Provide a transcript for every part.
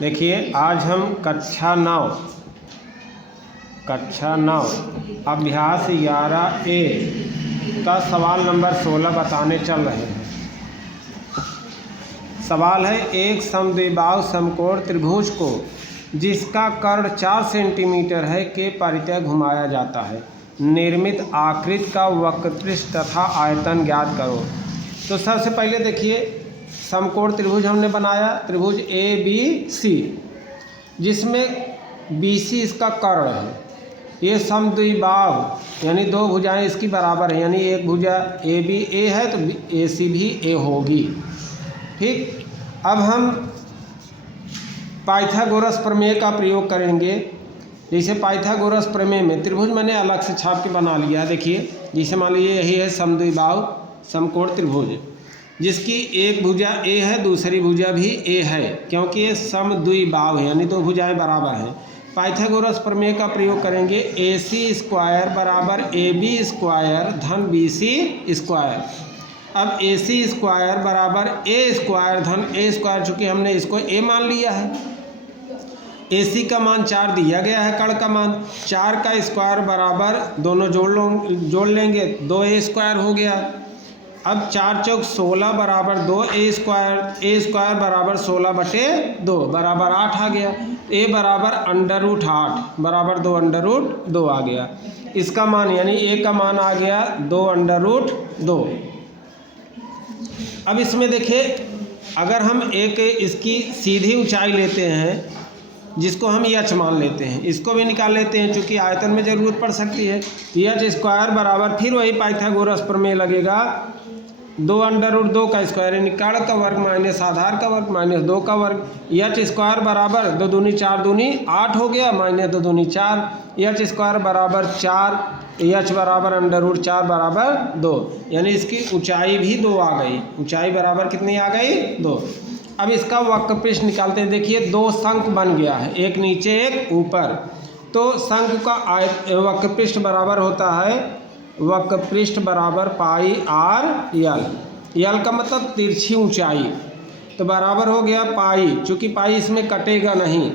देखिए आज हम कक्षा 9 अभ्यास 11A का सवाल नंबर 16 बताने चल रहे हैं। सवाल है, एक समद्विबाहु समकोण त्रिभुज को जिसका कर्ण 4 सेंटीमीटर है के परितः घुमाया जाता है, निर्मित आकृति का वक्रपृष्ठ तथा आयतन ज्ञात करो। तो सबसे पहले देखिए समकोण त्रिभुज हमने बनाया, त्रिभुज ABC जिसमें BC इसका कर्ण है। ये समद्विबाहु यानी दो भुजाएं इसकी बराबर है, यानी एक भुजा AB A है तो AC भी A होगी। ठीक, अब हम पाइथागोरस प्रमेय का प्रयोग करेंगे। जैसे पाइथागोरस प्रमेय में त्रिभुज मैंने अलग से छाप के बना लिया। देखिए जैसे मान लीजिए यही है समद्विबाहु समकोण त्रिभुज जिसकी एक भुजा A है, दूसरी भुजा भी A है, क्योंकि ये समद्विबाहु है यानी दो भुजाएं बराबर हैं। पाइथागोरस प्रमेय का प्रयोग करेंगे। AC स्क्वायर बराबर AB स्क्वायर धन BC स्क्वायर। अब AC स्क्वायर बराबर A स्क्वायर धन A स्क्वायर, चूँकि हमने इसको A मान लिया है। AC का मान 4 दिया गया है, कर्ण का मान 4 का स्क्वायर बराबर दोनों जोड़ लेंगे 2A स्क्वायर हो गया। अब 4 चौक 16 बराबर 2A स्क्वायर बराबर 16/2 बराबर 8 आ गया। A बराबर √8 बराबर 2√2 आ गया। इसका मान यानी A का मान आ गया 2√2। अब इसमें देखिए अगर हम एक इसकी सीधी ऊंचाई लेते हैं जिसको हम h मान लेते हैं, इसको भी निकाल लेते हैं चूँकि आयतन में ज़रूरत पड़ सकती है। h स्क्वायर बराबर फिर वही पाइथागोरस प्रमेय लगेगा 2√2 का स्क्वायर यानी कर्ण का वर्ग माइनस आधार का वर्ग माइनस 2 का वर्ग। h स्क्वायर बराबर 2 दूनी 4 दूनी 8 हो गया माइनस 2 दूनी 4। h स्क्वायर बराबर 4, h बराबर √4 बराबर 2, यानी इसकी ऊंचाई भी 2 आ गई। ऊंचाई बराबर कितनी आ गई? 2। अब इसका वक्रपृष्ठ निकालते हैं। देखिए दो शंख बन गया है, एक नीचे एक ऊपर। तो शंख का वक्रपृष्ठ बराबर होता है, वक्रपृष्ठ बराबर पाई r l का मतलब तिरछी ऊंचाई, तो बराबर हो गया पाई, चूँकि पाई इसमें कटेगा नहीं,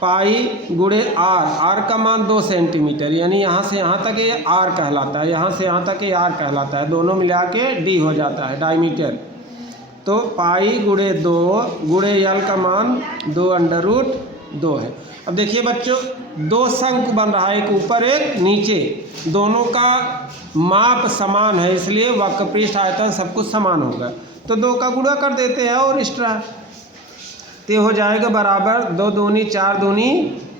पाई गुणे r का मान 2 सेंटीमीटर यानी यहाँ से यहाँ तक ये r कहलाता है, यहाँ से यहाँ तक ये r कहलाता है, दोनों मिला के d हो जाता है डायमीटर। तो पाई गुणे 2 गुणे l का मान 2√2 है। अब देखिए बच्चों दो शंख बन रहा है, एक ऊपर एक नीचे, दोनों का माप समान है इसलिए वक्रपृष्ठ आयतन सब कुछ समान होगा। तो 2 का गुणा कर देते हैं और एक्स्ट्रा, तो हो जाएगा बराबर 2 दूनी 4 दूनी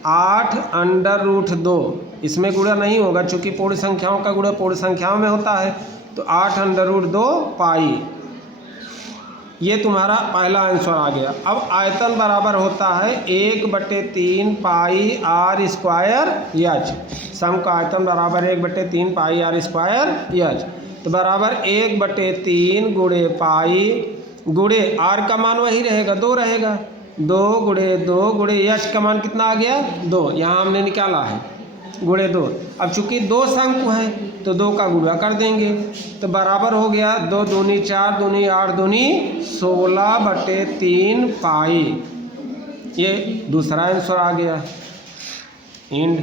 8√2। इसमें गुणा नहीं होगा चूँकि पूर्ण संख्याओं का गुणा पूर्ण संख्याओं में होता है, तो 8√2 पाई, ये तुम्हारा पहला आंसर आ गया। अब आयतन बराबर होता है 1/3 पाई r स्क्वायर h। सम का आयतन बराबर 1/3 पाई r स्क्वायर h, तो बराबर 1/3 गुणे पाई गुणे r का मान वही रहेगा 2 रहेगा, 2 गुणे 2 गुणे h का मान कितना आ गया 2, यहाँ हमने निकाला है गुणे 2। अब चूंकि 2 शंख हैं तो 2 का गुणा कर देंगे, तो बराबर हो गया 2 दूनी 4 दूनी 8 दूनी 16/3 पाई। ये दूसरा आंसर आ गया। इंड।